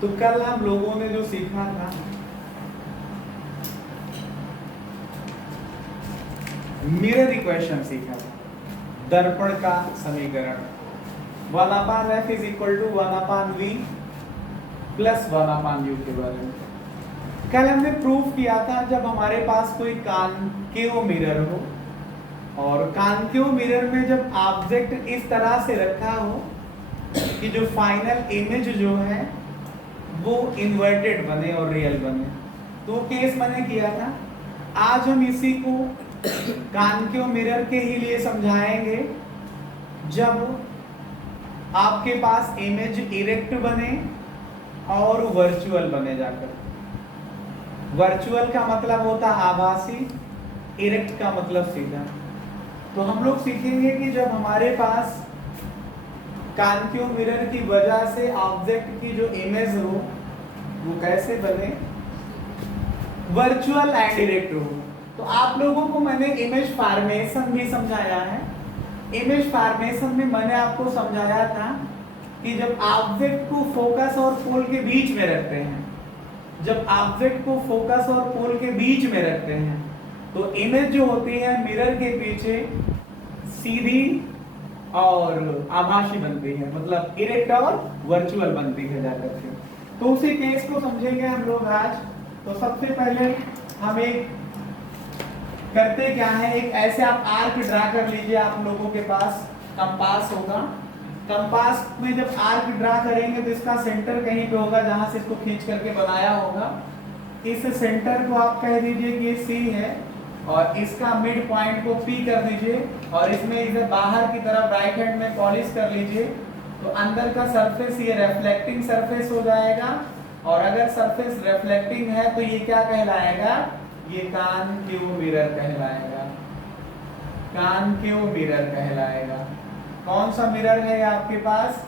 तो कल हम लोगों ने जो सीखा था मिरर इक्वेशन सीखा था, दर्पण का समीकरण 1/f is equal to 1/v plus 1/u के बारे में। कल हमने प्रूफ किया था जब हमारे पास कोई कॉनकेव मिरर हो और कॉनकेव मिरर में जब ऑब्जेक्ट इस तरह से रखा हो कि जो फाइनल इमेज जो है वो इन्वर्टेड बने और रियल बने, तो केस मैंने किया था। आज हम इसी को कॉनकेव मिरर के ही लिए समझाएंगे जब आपके पास इमेज इरेक्ट बने और वर्चुअल बने जाकर। वर्चुअल का मतलब होता आभासी, इरेक्ट का मतलब सीधा। तो हम लोग सीखेंगे कि जब हमारे पास कॉनकेव मिरर की वजह से ऑब्जेक्ट की जो इमेज हो वो कैसे बने, वर्चुअल एंड इरेक्ट हो। तो आप लोगों को मैंने इमेज फॉर्मेशन भी समझाया है। इमेज फॉर्मेशन में मैंने आपको समझाया था कि जब ऑब्जेक्ट को फोकस और पोल के बीच में रखते हैं, जब ऑब्जेक्ट को फोकस और पोल के बीच में रखते हैं तो इमेज जो होती है मिरर के पीछे सीधी और आभासी बनती है, मतलब इरेक्ट और वर्चुअल बनती है जाकर के। तो उसी केस को समझेंगे हम लोग आज। तो सबसे पहले हम एक करते क्या है, एक ऐसे आप आर्क ड्रा कर लीजिए। आप लोगों के पास कंपास होगा, कंपास में जब आर्क ड्रा करेंगे तो इसका सेंटर कहीं पे होगा जहां से इसको खींच करके बनाया होगा। इस सेंटर को आप कह दीजिए कि सी है और इसका मिड पॉइंट को पी कर दीजिए और इसमें इधर बाहर की तरफ राइट हैंड में पॉलिश कर लीजिए। तो अंदर का सरफेस ये रिफ्लेक्टिंग सरफेस हो जाएगा और अगर सरफेस रिफ्लेक्टिंग है तो ये क्या कहलाएगा, ये कॉनकेव मिरर कहलाएगा, कॉनकेव मिरर कहलाएगा। कौन सा मिरर है आपके पास,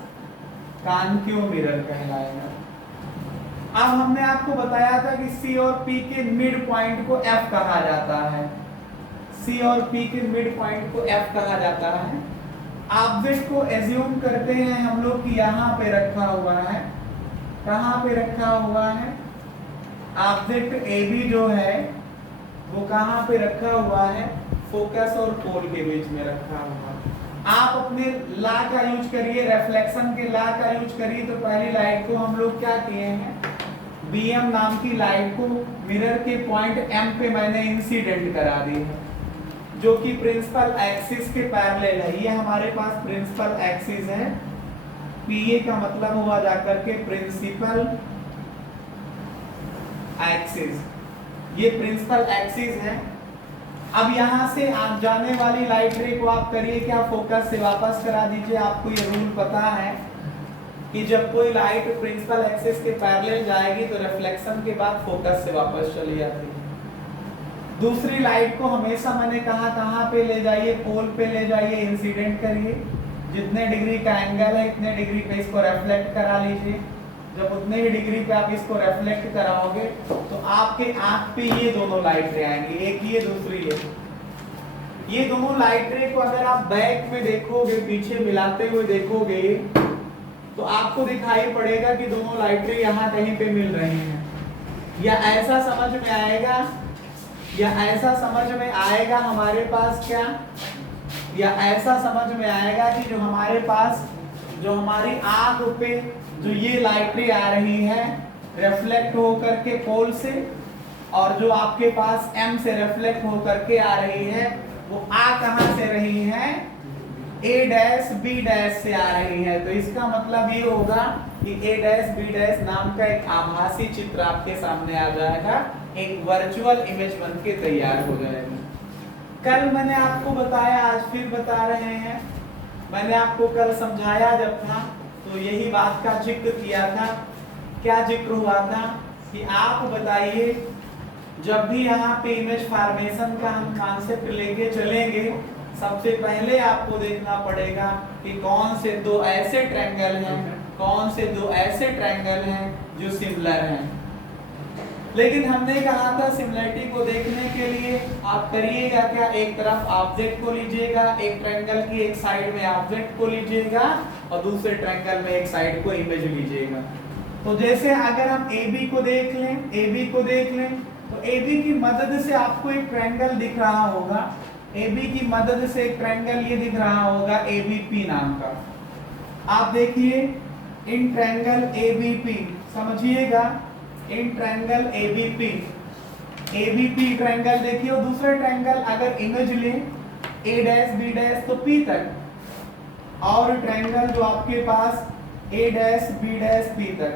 कॉनकेव मिरर कहलाएगा। अब हमने आपको बताया था कि सी और पी के मिड पॉइंट को एफ कहा जाता है, सी और पी के मिड पॉइंट को एफ कहा जाता है। ऑब्जेक्ट को एज्यूम करते हैं हम लोग कि यहाँ पे रखा हुआ है, कहाँ पे रखा हुआ है, ऑब्जेक्ट ए बी जो है वो कहाँ पे रखा हुआ है, फोकस और पोल के बीच में रखा हुआ है। आप अपने लॉ का यूज करिए, रिफ्लेक्शन के लॉ का यूज करिए। तो पहली लाइट को हम लोग क्या किए हैं, बीएम नाम की लाइट को मिरर के पॉइंट एम पे मैंने इंसिडेंट करा दी है, जो कि प्रिंसिपल एक्सिस के पैरेलल है। ये हमारे पास प्रिंसिपल एक्सिस है, पीए का मतलब हुआ जाकर के प्रिंसिपल एक्सिस, ये प्रिंसिपल एक्सिस है। अब यहाँ से आप जाने वाली लाइट रे को आप करिए क्या, फोकस से वापस करा दीजिए। आपको ये रूल पता है कि जब कोई लाइट प्रिंसिपल एक्सिस के पैरेलल जाएगी तो रिफ्लेक्शन के बाद फोकस से वापस चली जाती है। दूसरी लाइट को हमेशा मैंने कहा कहाँ पे ले जाइए, पोल पे ले जाइए, इंसिडेंट करिए। जितने डिग्री का एंगल है इतने डिग्री पे इसको रिफ्लेक्ट करा लीजिए। जब उतने ही डिग्री पे आप इसको रिफ्लेक्ट कराओगे तो आपके आंख पे ये दोनों लाइट रे आएंगी, एक ये दूसरी ये दोनों लाइट रे को अगर आप बैक में देखोगे, पीछे मिलाते हुए देखोगे तो आपको दिखाई पड़ेगा कि दोनों लाइट रे यहाँ कहीं पे मिल रही हैं। या ऐसा समझ में आएगा, या ऐसा समझ में आएगा हमारे पास क्या, या ऐसा समझ में आएगा कि जो हमारे पास, जो हमारी आंख पे जो ये लाइटें आ रही है रिफ्लेक्ट होकर के पोल से, और जो आपके पास एम से रिफ्लेक्ट होकर के आ रही है वो आ कहां से रही है, ए डैश बी डैश से आ रही है। तो इसका मतलब ये होगा कि ए डैश बी डैश नाम का एक आभासी चित्र आपके सामने आ जाएगा, एक वर्चुअल इमेज बनके तैयार हो जाएगी। कल मैंने आपको बताया, आज फिर बता रहे हैं, मैंने आपको कल समझाया जब था तो यही बात का जिक्र किया था। क्या जिक्र हुआ था कि आप बताइए जब भी यहाँ पे इमेज फॉर्मेशन का हम कॉन्सेप्ट लेके चलेंगे, सबसे पहले आपको देखना पड़ेगा कि कौन से दो ऐसे ट्रायंगल हैं, कौन से दो ऐसे ट्रायंगल हैं जो सिमिलर हैं। लेकिन हमने कहा था सिमिलरिटी को देखने के लिए आप करिएगा क्या, एक तरफ ऑब्जेक्ट को लीजिएगा, एक ट्रायंगल की एक साइड में ऑब्जेक्ट को लीजिएगा और दूसरे ट्रायंगल में एक साइड को इमेज लीजिएगा। तो जैसे अगर हम AB को देख लें तो AB की मदद से आपको एक ट्रायंगल दिख रहा होगा, AB की मदद से एक ट्रायंगल ये दिख रहा होगा ABP नाम का। आप देखिए इन ट्रायंगल ABP, समझिएगा इन ट्रायंगल ABP ट्रायंगल देखिए, और दूसरा ट्रायंगल अगर इमेज लें A डैश B डैश तो P तक, और ट्रायंगल जो आपके पास A dash B dash P तक।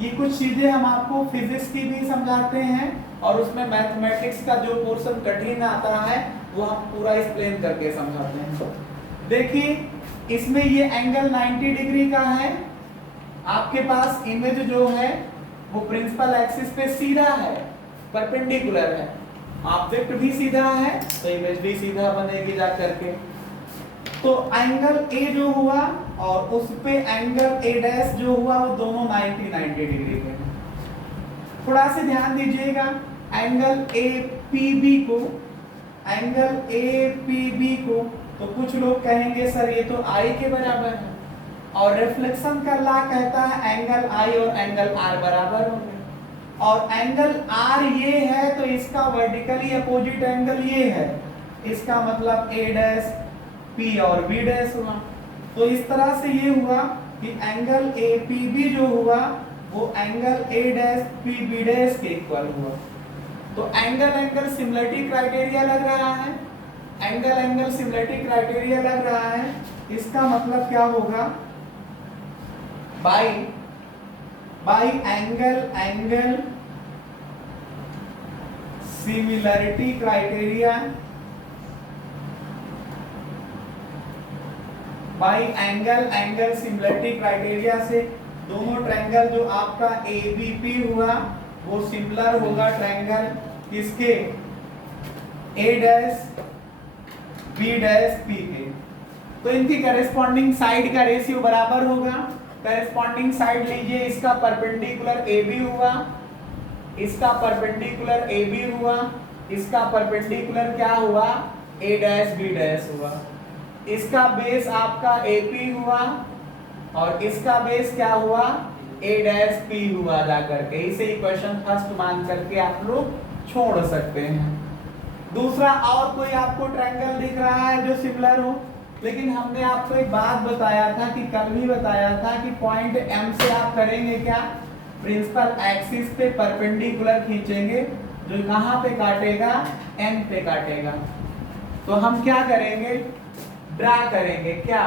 ये कुछ चीजें हम आपको फिजिक्स की भी समझाते हैं और उसमें मैथमेटिक्स का जो पोर्शन कठिन आता है वो हम पूरा एक्सप्लेन करके समझाते हैं। देखिए इसमें ये एंगल 90 डिग्री का है, आपके पास इमेज जो है वो प्रिंसिपल एक्सिस पे सीधा है, परपेंडिकुलर है, ऑब्जेक्ट भी सीधा है तो इमेज भी सीधा बनेगी जा करके। तो एंगल A जो हुआ और उस पे एंगल A डैश जो हुआ वो दोनों 90 डिग्री के हैं। थोड़ा सा ध्यान दीजिएगा, एंगल APB को तो कुछ लोग कहेंगे सर ये तो I के बराबर है, और रिफ्लेक्शन का लॉ कहता है एंगल I और एंगल R बराबर होंगे, और एंगल R ये है तो इसका वर्टिकली अपोजिट एंगल ये है, इसका मतलब A डैश P और B डैश हुआ। तो इस तरह से ये हुआ कि एंगल APB जो हुआ वो angle A dash PB dash के इक्वल हुआ। तो एंगल सिमिलरिटी क्राइटेरिया लग रहा है, एंगल सिमिलरिटी क्राइटेरिया लग रहा है, इसका मतलब क्या होगा, by angle similarity criteria, by angle similarity criteria से दोनों ट्रायंगल जो आपका ABP हुआ वो सिमिलर होगा ट्रायंगल किसके, A dash B dash P के। तो इनकी करेस्पॉन्डिंग साइड का रेशियो बराबर होगा। करेस्पॉन्डिंग साइड लीजिए, इसका परपेंडिकुलर AB हुआ, इसका परपेंडिकुलर AB हुआ, इसका परपेंडिकुलर क्या हुआ A डैश B डैश हुआ, इसका बेस आपका AP हुआ और इसका बेस क्या हुआ A डैश P हुआ जा करके। इसे इक्वेशन फर्स्ट मान करके आप लोग छोड़ सकते हैं। दूसरा और कोई आपको ट्रायंगल दिख रहा है जो सिमिलर हो, लेकिन हमने आपको एक बात बताया था कि कल भी बताया था कि पॉइंट M से आप करेंगे क्या, प्रिंसिपल एक्सिस पे परपेंडिकुलर खींचेंगे जो कहां पे काटेगा, N पे काटेगा। तो हम क्या करेंगे, ड्रा करेंगे, क्या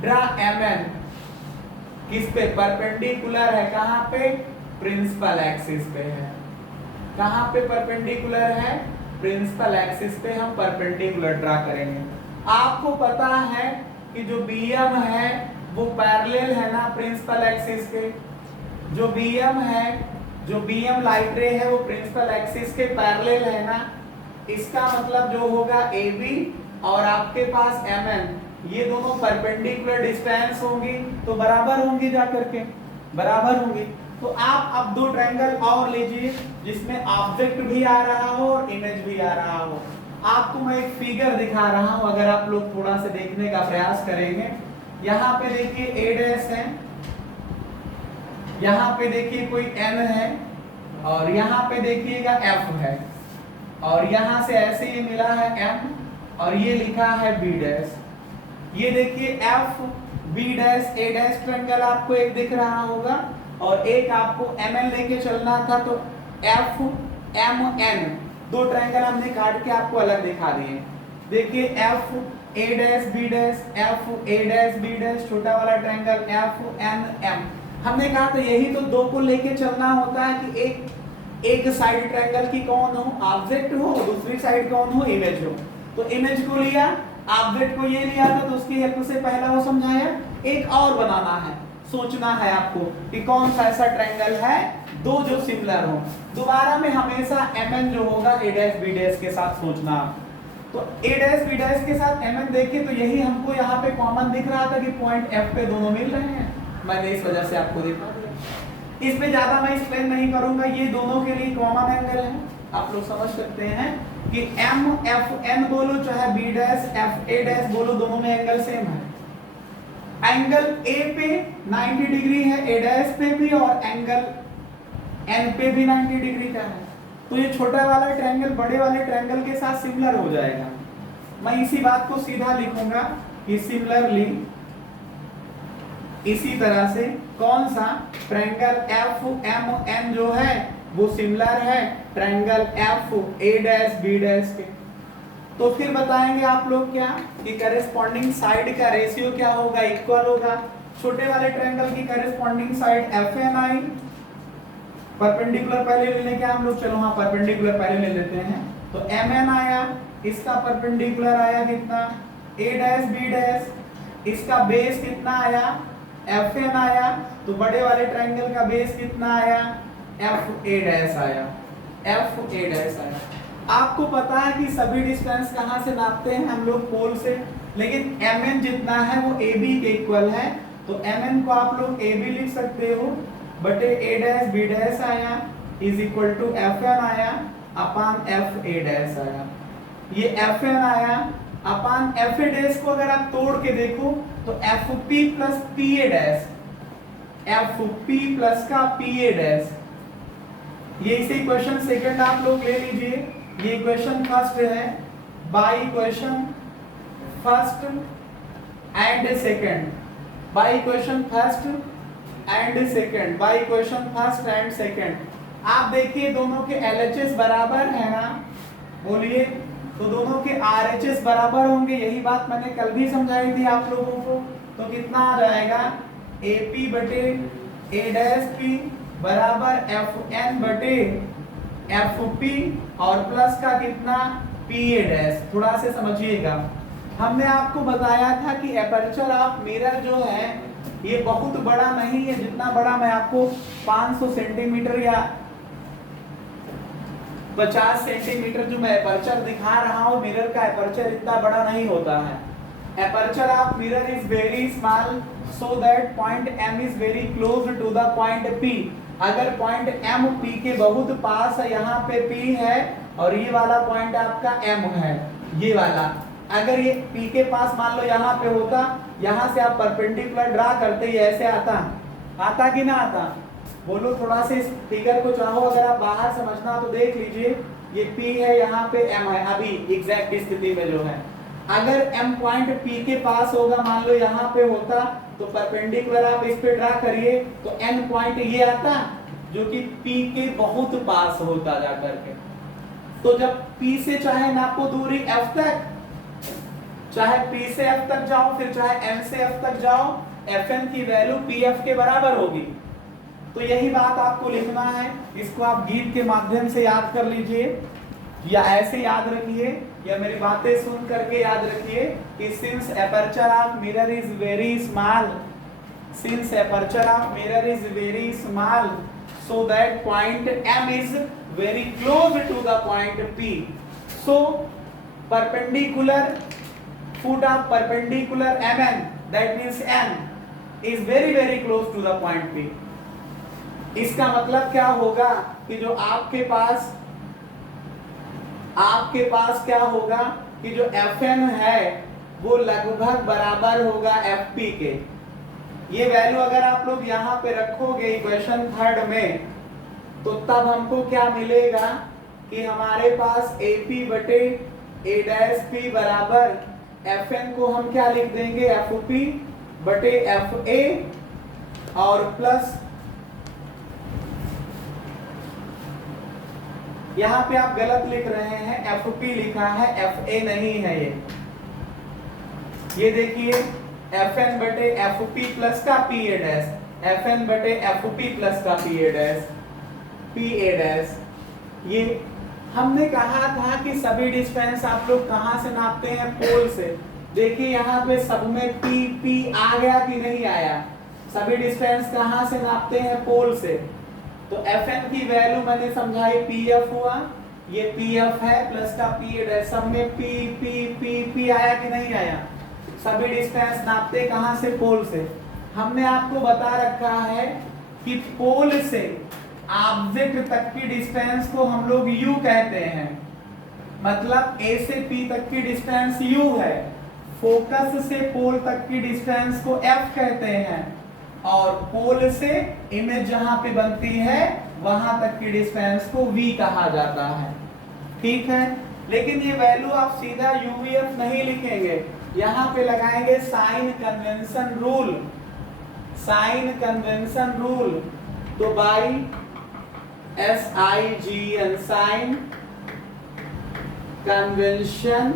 ड्रा MN किस पे, परपेंडिकुलर है कहां पे, प्रिंसिपल एक्सिस पे है। कहां पे परपेंडिकुलर है, प्रिंसिपल एक्सिस पे हम परपेंडिकुलर ड्रा करेंगे। आपको पता है कि जो BM है वो पैरेलल है ना प्रिंसिपल एक्सिस के, जो BM है, जो BM लाइट रे है वो प्रिंसिपल एक्सिस के पैरेलल है ना, इसका मतलब जो होगा AB और आपके पास MN ये दोनों परपेंडिकुलर डिस्टेंस होंगी तो बराबर होंगी जा करके, बराबर होंगी। तो आप अब दो ट्रायंगल और लीजिए जिसमें ऑब्जेक्ट भी आ रहा हो और इमेज भी आ रहा हो। आपको मैं एक फिगर दिखा रहा हूं, अगर आप लोग थोड़ा सा देखने का प्रयास करेंगे। यहाँ पे देखिए A डैश है, यहाँ पे देखिए कोई N है और यहाँ पे देखिएगा F है, और यहाँ से ऐसे ये मिला है M और ये लिखा है B डैश। ये देखिए F B dash A dash triangle आपको एक दिख रहा होगा और एक आपको MN लेके चलना था, तो F M N दो ट्रायंगल हमने काट के आपको अलग दिखा दिए। देखिए F A dash B dash, F A dash B dash, छोटा वाला ट्रायंगल F N M। हमने कहा तो यही तो दो को लेके चलना होता है कि एक साइड ट्रायंगल की कौन हो, ऑब्जेक्ट हो, दूसरी साइड कौन हो, इमेज हो। तो इमेज को लिया, ऑब्जेक्ट को ये लिया था, तो उसकी हेल्प से पहला वो समझाया। एक और बनाना है, सोचना है आपको कि कौन सा ऐसा ट्रायंगल है दो जो सिमिलर हो। दोबारा में हमेशा MN जो होगा A डैश B डैश के साथ सोचना। तो A डैश B डैश के साथ MN देखिए तो यही हमको यहाँ पे कॉमन दिख रहा था कि पॉइंट F पे दोनों मिल रहे हैं, मैंने इस वजह से आपको दिखा दिया। इसमें ज्यादा मैं एक्सप्लेन नहीं करूंगा, ये दोनों के लिए कॉमन एंगल है, आप लोग समझ सकते हैं कि M F N बोलो चाहे B dash F A dash बोलो, दोनों में एंगल सेम है। एंगल ए पे 90 डिग्री है, ए डैश पे भी, और एंगल एन पे भी 90 डिग्री का है। तो ये छोटा वाला ट्रायंगल बड़े वाले ट्रायंगल के साथ सिमिलर हो जाएगा। मैं इसी बात को सीधा लिखूंगा कि सिमिलरली, इसी तरह से कौन सा ट्रायंगल एफ एम एन जो है वो सिमिलर है triangle F A dash B dash के। तो फिर बताएंगे आप लोग क्या कि करेस्पॉन्डिंग साइड का रेशियो क्या होगा, इक्वल होगा। छोटे वाले ट्रायंगल की करेस्पॉन्डिंग साइड एफ एन आई, परपेंडिकुलर पहले ले लेंगे हम लोग, चलो हाँ परपेंडिकुलर पहले ले लेते हैं। तो एम एन आया, इसका परपेंडिकुलर आया कितना, ए डैश बी डैश, इसका बेस कितना आया, एफ एन आया। तो बड़े वाले ट्रायंगल का बेस कितना आया, एफ ए डैश आया, एफ ए डैश आया। आपको पता है कि सभी डिस्टेंस कहाँ से नापते हैं हम लोग, पोल से, लेकिन एम एन जितना है वो ए बी के इक्वल है। तो एम एन को आप लोग ए बी लिख सकते हो, बटे ए डैश बी डैश आया is equal to F N आया अपान एफ ए डैश आया। ये एफ एन आया अपान एफ ए डैश को अगर आप तोड़ के देखो तो F P plus P A dash, F P plus का पी ए डैश। ये इसे इक्वेशन सेकंड आप लोग ले लीजिए, ये इक्वेशन फर्स्ट है, by equation first and second, by equation first and second, by equation first and second. आप देखिए दोनों के LHS बराबर है ना, बोलिए, तो दोनों के RHS बराबर होंगे। यही बात मैंने कल भी समझाई थी आप लोगों को। तो कितना आ जाएगा, AP बटे A डैश P बराबर FN बटे FP और प्लस का कितना PA डैश। थोड़ा से समझिएगा, हमने आपको बताया था कि एपर्चर ऑफ मिरर जो है ये बहुत बड़ा नहीं है, जितना बड़ा मैं आपको 500 सेंटीमीटर या 50 सेंटीमीटर जो मैं एपर्चर दिखा रहा हूँ, मिरर का एपर्चर इतना बड़ा नहीं होता है। Aperture of mirror is very small so that point M is very close to the point P। अगर पॉइंट M P के बहुत पास है, यहाँ पे P है और ये वाला पॉइंट आपका M है, ये वाला, अगर ये P के पास मान लो यहाँ पे होता, यहाँ से आप परपेंडिकुलर ड्रा करते ही ऐसे आता कि ना आता, बोलो थोड़ा से इस फिगर को चाहो अगर आप बाहर समझना तो देख लीजिए, ये P है, यहाँ पे M है, अभी एग्जैक्ट स्थिति में जो है। अगर M पॉइंट P के पास होगा, मान लो यहाँ पे होता, तो परपेंडिकुलर आप इस पे ड्रा करिए तो N पॉइंट ये आता जो कि P के बहुत पास होता जा करके। तो जब P से चाहे नापो दूरी F तक, चाहे P से F तक जाओ, फिर चाहे N से F तक जाओ, Fn की वैल्यू PF के बराबर होगी। तो यही बात आपको लिखना है, इसको आप गीत के माध्यम से याद कर लीजिए या ऐसे याद रखिए या मेरी बातें सुन करके याद रखिए कि since aperture of mirror is very small, since aperture of mirror is very small so that point M is very close to the point P, so perpendicular foot of perpendicular MN, that means N is very very close to the point P। इसका मतलब क्या होगा कि जो आपके पास क्या होगा कि जो Fn है वो लगभग बराबर होगा Fp के। ये वैल्यू अगर आप लोग यहाँ पे रखोगे इक्वेशन थर्ड में, तो तब हमको क्या मिलेगा कि हमारे पास AP बटे A डैश P बराबर Fn को हम क्या लिख देंगे, FP बटे FA और प्लस, यहाँ पे आप गलत लिख रहे हैं, FP लिखा है, FA नहीं है ये देखिए Fn बटे FP प्लस का PA डैश, Fn बटे FP प्लस का PA डैश, PA डैश। ये हमने कहा था कि सभी डिस्टेंस आप लोग कहाँ से नापते हैं, पोल से। देखिए यहाँ पे सब में P आ गया कि नहीं आया, सभी डिस्टेंस कहाँ से नापते हैं, पोल से। तो Fn की वैल्यू मैंने समझाई, PF हुआ, ये PF है प्लस का PA डैश, सब में P आया कि नहीं आया। सभी डिस्टेंस नापते कहां से, पोल से। हमने आपको बता रखा है कि पोल से ऑब्जेक्ट तक की डिस्टेंस को हम लोग U कहते हैं, मतलब A से P तक की डिस्टेंस U है। फोकस से पोल तक की डिस्टेंस को f कहते हैं और पोल से इमेज जहां पे बनती है वहां तक की डिस्टेंस को v कहा जाता है। ठीक है, लेकिन ये वैल्यू आप सीधा uvf नहीं लिखेंगे, यहां पे लगाएंगे sign convention rule. Sign convention rule, तो by SIGN sign convention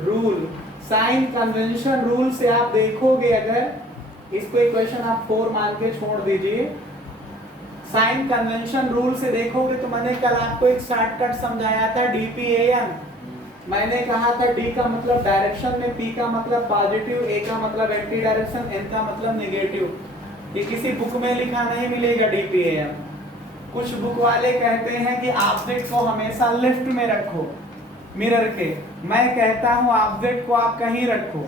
rule. Sign convention rule से आप देखोगे, अगर इसको इक्वेशन आप 4 मान के छोड़ दीजिए, साइन कन्वेंशन रूल से देखोगे तो मैंने कल आपको एक शॉर्टकट समझाया था DPAN। मैंने कहा था D का मतलब डायरेक्शन में, P का मतलब पॉजिटिव, A का मतलब एंटी डायरेक्शन, N का मतलब नेगेटिव। ये किसी बुक में लिखा नहीं मिलेगा DPAN। कुछ बुक वाले कहते हैं कि ऑब्जेक्ट को हमेशा लेफ्ट में रखो मिरर के, मैं कहता हूं ऑब्जेक्ट को आप कहीं रखो,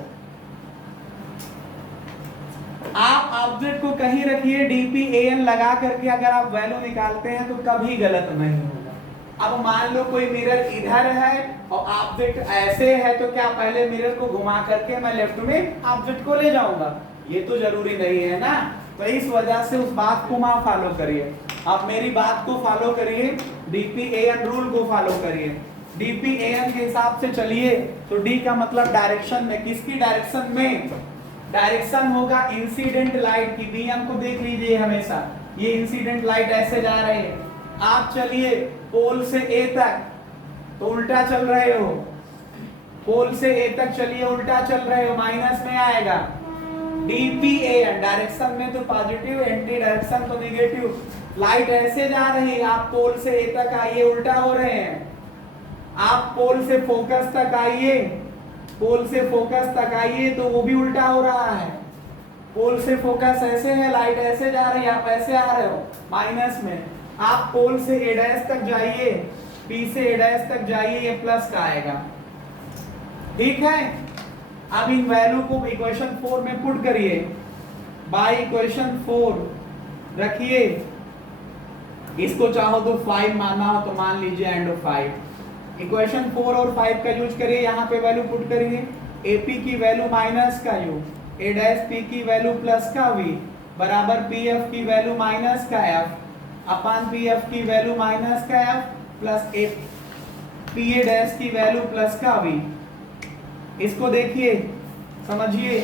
आप ऑब्जेक्ट को कहीं रखिए, DPAN लगा करके अगर आप वैल्यू निकालते हैं तो कभी गलत नहीं होगा। अब मान लो कोई मिरर इधर है और ऑब्जेक्ट ऐसे है, तो क्या पहले मिरर को घुमा करके मैं लेफ्ट में ऑब्जेक्ट को ले जाऊंगा? ये तो जरूरी नहीं है ना। तो इस वजह से उस बात को मां फॉलो करिए, आप मेरी बात को फॉलो करिए, DPAN रूल को फॉलो करिए। DPAN के हिसाब से चलिए तो D का मतलब डायरेक्शन में, किसकी डायरेक्शन में? डायरेक्शन होगा इंसिडेंट लाइट की। B हमको देख लीजिए हमेशा, ये इंसिडेंट लाइट ऐसे जा रही है, आप चलिए पोल से A तक तो उल्टा चल रहे हो, पोल से A तक चलिए उल्टा चल रहे हो, माइनस में आएगा। DPAN डायरेक्शन में तो पॉजिटिव, एंटी डायरेक्शन तो नेगेटिव। लाइट ऐसे जा रही है, आप पोल से A तक आइए उल्टा हो रहे हैं, आप पोल से फोकस तक आइए, पोल से फोकस तक आइए तो वो भी उल्टा हो रहा है। पोल से फोकस ऐसे है, लाइट ऐसे जा रही है, आप ऐसे आ रहे हो माइनस में। आप पोल से A' तक जाइए, P से A' तक जाइए, ये प्लस का आएगा। ठीक है, अब इन वैल्यू को इक्वेशन 4 में पुट करिए, बाय इक्वेशन 4 रखिए, इसको चाहो तो 5 मानना हो तो मान लीजिए एंड 5। इक्वेशन 4 और 5 का यूज करिए, यहाँ पे वैल्यू पुट करिए, AP की वैल्यू माइनस का U, A' की वैल्यू प्लस का V बराबर PF की वैल्यू माइनस का F अपान PF की वैल्यू माइनस का F प्लस PA' की वैल्यू प्लस का V। इसको देखिए समझिए,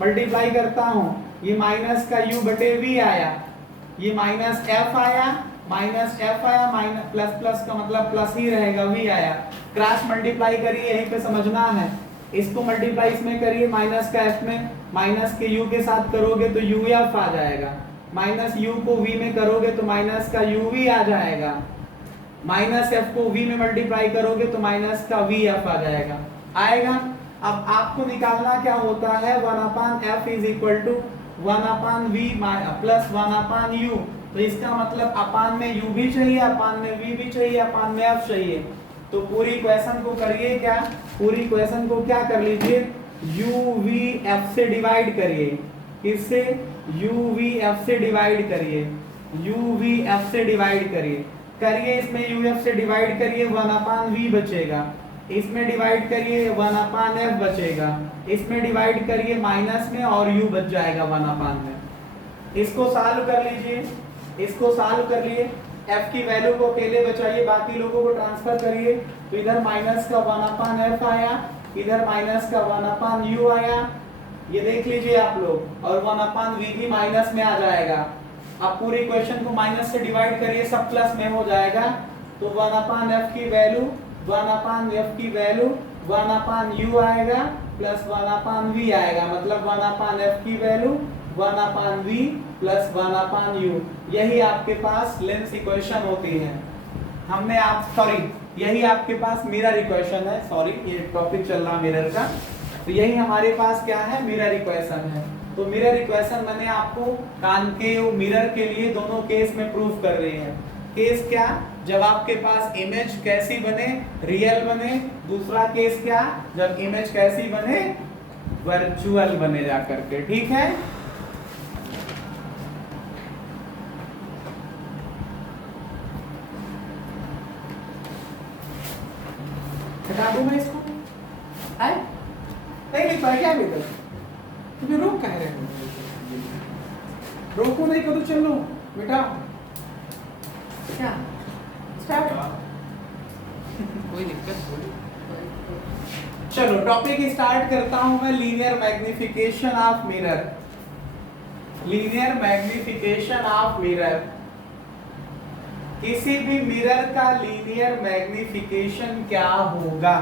मल्टीप्लाई करता हूं, ये माइनस का U बटे V आया, ये माइनस F आया, माइनस प्लस प्लस का मतलब प्लस ही रहेगा, V आया। क्रॉस मल्टीप्लाई करिए, यहीं पे समझना है। इसको मल्टीप्लाई इसमें करिए, माइनस का F में, माइनस के U के साथ करोगे तो UF आ जाएगा, माइनस U को V में करोगे तो माइनस का UV आ जाएगा, माइनस F को V में मल्टीप्लाई करोगे तो माइनस का VF आ जाएगा, आएगा। अब आपको निकालना क्या होता है, 1/f is equal to 1/v plus 1/u। तो इसका मतलब अपान में u भी चाहिए, अपान में v भी चाहिए, अपान में f चाहिए। तो पूरी इक्वेशन को करिए क्या, पूरी इक्वेशन को क्या कर लीजिए, uvf से डिवाइड करिए, किससे? uvf से डिवाइड करिए, uvf से डिवाइड करिए, इसमें uf से डिवाइड करिए, 1/v बचेगा, इसमें डिवाइड करिए 1/f बचेगा, इसमें डिवाइड करिए माइनस में और u बच जाएगा 1/में। इसको सॉल्व कर लीजिए, इसको सॉल्व कर लिए, f की वैल्यू को अकेले बचाइए, बाकी लोगों को ट्रांसफर करिए। तो इधर माइनस का 1/f आया, इधर माइनस का 1/u आया, ये देख लीजिए आप लोग, और 1/v भी माइनस में आ जाएगा। आप पूरी इक्वेशन को माइनस से डिवाइड करिए, सब प्लस में हो जाएगा। तो 1/f की वैल्यू 1/f की वैल्यू 1/u आएगा प्लस 1/v आएगा, मतलब 1/f की वैल्यू 1/v प्लस 1/u। यही आपके पास लेंस इक्वेशन होती है। हमने आप यही आपके पास मिरर इक्वेशन है, ये टॉपिक चल रहा मिरर का, तो यही हमारे पास क्या है, मिरर इक्वेशन है। तो मिरर इक्वेशन मैंने आपको कॉनकेव मिरर के लिए दोनों केस में प्रूफ कर रहे हैं। केस क्या, जब आपके पास इमेज कैसी बने, रियल बने। दूसरा केस क्या, जब इमेज कैसी बने, वर्चुअल बने जा करके। ठीक है, हटा दूं मैं इसको, है नहीं लिख पाए क्या अभी तक? तुम्हें रोक कह रहे हो? रोको नहीं करो, चलो बेटा क्या स्टार्ट। कोई दिक्कत? चलो टॉपिक स्टार्ट करता हूं मैं। Linear magnification of mirror. Linear magnification of mirror, किसी भी मिरर का लीनियर मैग्निफिकेशन क्या होगा?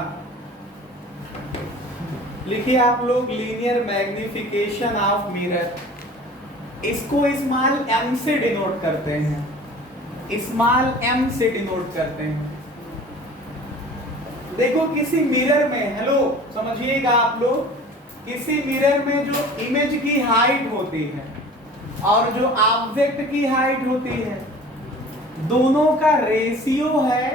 लिखिए आप लोग, लीनियर मैग्निफिकेशन ऑफ मिरर। इसको स्मॉल m से डिनोट करते हैं, स्मॉल m से डिनोट करते हैं। देखो किसी मिरर में, हेलो समझिएगा आप लोग, किसी मिरर में जो इमेज की हाइट होती है और जो ऑब्जेक्ट की हाइट होती है, दोनों का रेशियो है,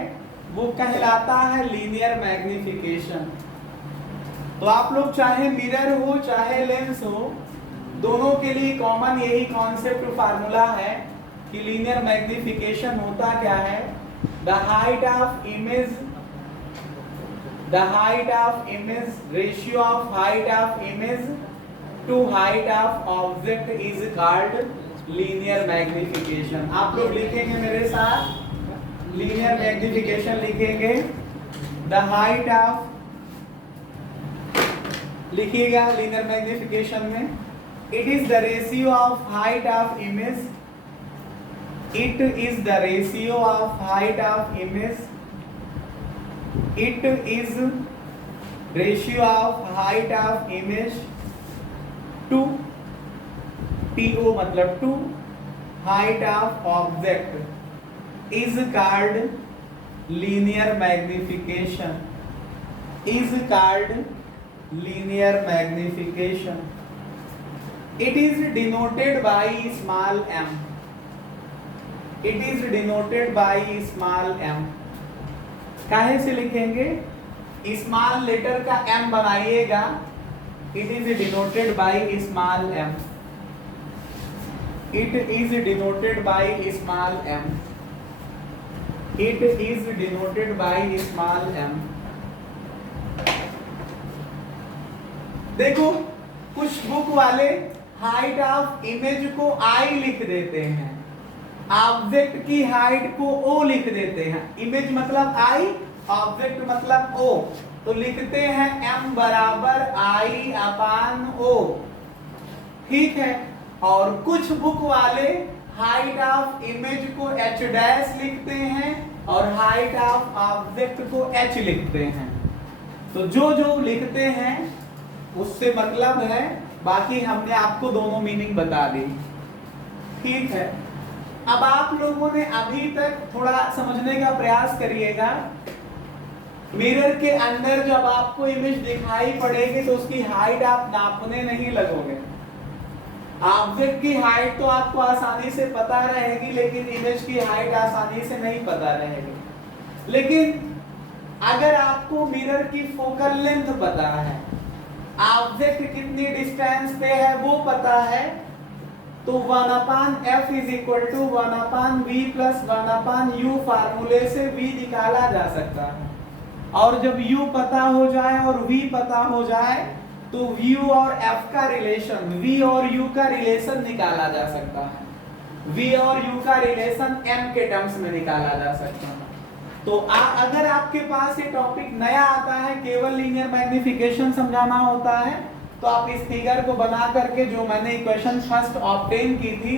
वो कहलाता है लीनियर मैग्निफिकेशन। तो आप लोग चाहे मिरर हो चाहे लेंस हो, दोनों के लिए कॉमन यही कॉन्सेप्ट फार्मूला है कि लीनियर मैग्निफिकेशन होता क्या है? The height of image, the height of image, ratio of height of image to height of object is called linear magnification। आप लोग लिखेंगे मेरे साथ, linear magnification लिखेंगे, the height of, लिखिएगा linear magnification में, it is the ratio of height of image, it is the ratio of height of image, it is ratio of height of image to to मतलब to height of object is called linear magnification, is called linear magnification। it is denoted by small m, it is denoted by small m। काहे से लिखेंगे? Small letter का m बनाइएगा, it is denoted by small m, it is denoted by small m, it is denoted by small m। देखो कुछ book वाले height of image को I लिख देते हैं, ऑब्जेक्ट की हाइट को O लिख देते हैं। इमेज मतलब I, ऑब्जेक्ट मतलब O, तो लिखते हैं M बराबर I अपान O, ठीक है। और कुछ बुक वाले हाइट ऑफ इमेज को H डैश लिखते हैं और हाइट ऑफ ऑब्जेक्ट को H लिखते हैं। तो जो जो लिखते हैं उससे मतलब है, बाकी हमने आपको दोनों मीनिंग बता दी, ठीक है। अब आप लोगों ने अभी तक थोड़ा समझने का प्रयास करिएगा। मिरर के अंदर जब आपको इमेज दिखाई पड़ेगी तो उसकी हाइट आप नापने नहीं लगोगे। ऑब्जेक्ट की हाइट तो आपको आसानी से पता रहेगी, लेकिन इमेज की हाइट आसानी से नहीं पता रहेगी। लेकिन अगर आपको मिरर की फोकल लेंथ पता है, ऑब्जेक्ट कितनी डिस्टेंस पे है वो पता है, तो 1/f is equal to 1/v plus 1/u फार्मूले से v निकाला जा सकता है। और जब u पता हो जाए और v पता हो जाए तो v और f का रिलेशन, v और u का रिलेशन निकाला जा सकता है। v और u का रिलेशन m के टर्म्स में निकाला जा सकता है। तो अगर आपके पास ये टॉपिक नया आता है, केवल लीनियर मैग्निफिकेशन समझाना होता है, तो आप इस फिगर को बना करके जो मैंने इक्वेशन फर्स्ट ऑब्टेन की थी,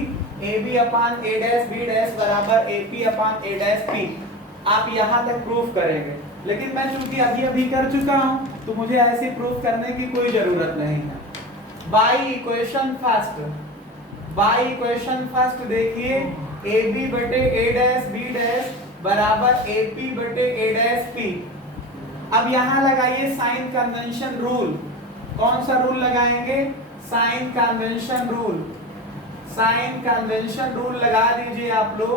AB upon A dash B dash बराबर AP upon A dash P, आप यहाँ तक प्रूफ करेंगे। लेकिन मैं चूंकि अभी कर चुका हूँ तो मुझे ऐसे प्रूफ करने की कोई जरूरत नहीं है। बाई इक्वेशन फर्स्ट देखिए, AB बटे A डैश B डैश बराबर AP बटे A डैश P। अब यहाँ लगाइए साइन कन्वेंशन रूल। कौन सा रूल लगाएंगे? Sign convention rule. Sign convention rule लगा दीजिए आप लोग।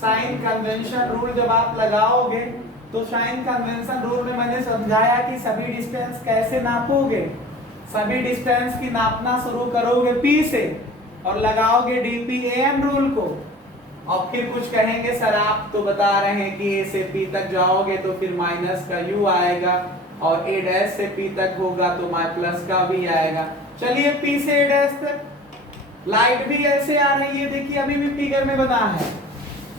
साइन कन्वेंशन रूल जब आप लगाओगे तो साइन कन्वेंशन रूल में मैंने समझाया कि सभी डिस्टेंस कैसे नापोगे। सभी डिस्टेंस की नापना शुरू करोगे P से और लगाओगे DPAM रूल को, और फिर कुछ कहेंगे सर आप तो बता रहे हैं कि A से P तक जाओगे तो फिर माइनस का U आएगा, और ए डैश से पी तक होगा तो माई प्लस का भी आएगा। चलिए पी से ए डैश तक लाइट भी ऐसे आ रही है, देखिए अभी भी फिगर में बना है,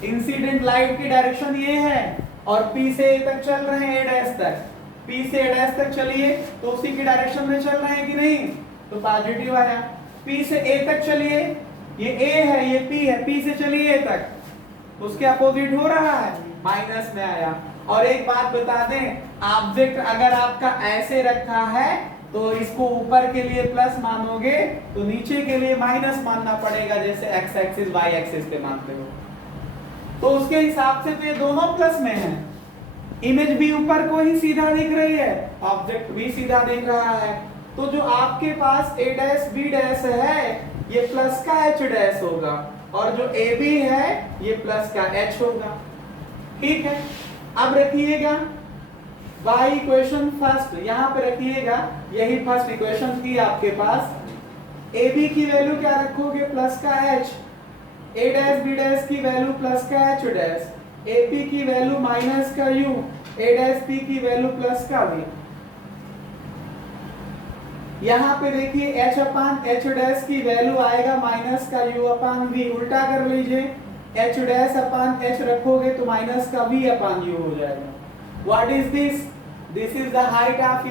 इंसिडेंट लाइट की डायरेक्शन ये है और पी से ए तक चल रहे हैं ए डैश तक, पी से ए डैश तक चलिए तो उसी की डायरेक्शन में चल रहे हैं कि नहीं, तो पॉजिटिव आया। पी से ए तक चलिए, ये ए है ये पी है, पी से चलिए ए तक उसके अपोजिट हो रहा है, माइनस में आया। और एक बात बता दें, ऑब्जेक्ट अगर आपका ऐसे रखा है तो इसको ऊपर के लिए प्लस मानोगे तो नीचे के लिए माइनस मानना पड़ेगा, जैसे एक्स एक्सिस वाई एक्सिस पे मानते हो, तो उसके हिसाब से तो ये दोनों प्लस में है। इमेज भी ऊपर को ही सीधा दिख रही है, ऑब्जेक्ट भी सीधा दिख रहा है, तो जो आपके पास ए डैश बी डैश है ये प्लस का एच डैश होगा और जो ए बी है ये प्लस का एच होगा। ठीक है, अब रखिएगा y इक्वेशन फर्स्ट यहां पे रखिएगा, यही फर्स्ट इक्वेशन थी आपके पास। ए बी की वैल्यू क्या रखोगे, प्लस का एच, ए डैश बी डैश की वैल्यू प्लस का एच डैश, ए पी की वैल्यू माइनस का यू, ए डैश पी की वैल्यू प्लस का वी। यहाँ पे देखिए एच अपान एच डैश की वैल्यू आएगा माइनस का यू अपान वी, उल्टा कर लीजिए, एच डैश अपान एच रखोगे तो माइनस का वी अपान यू हो जाएगा। What is this? This is the height of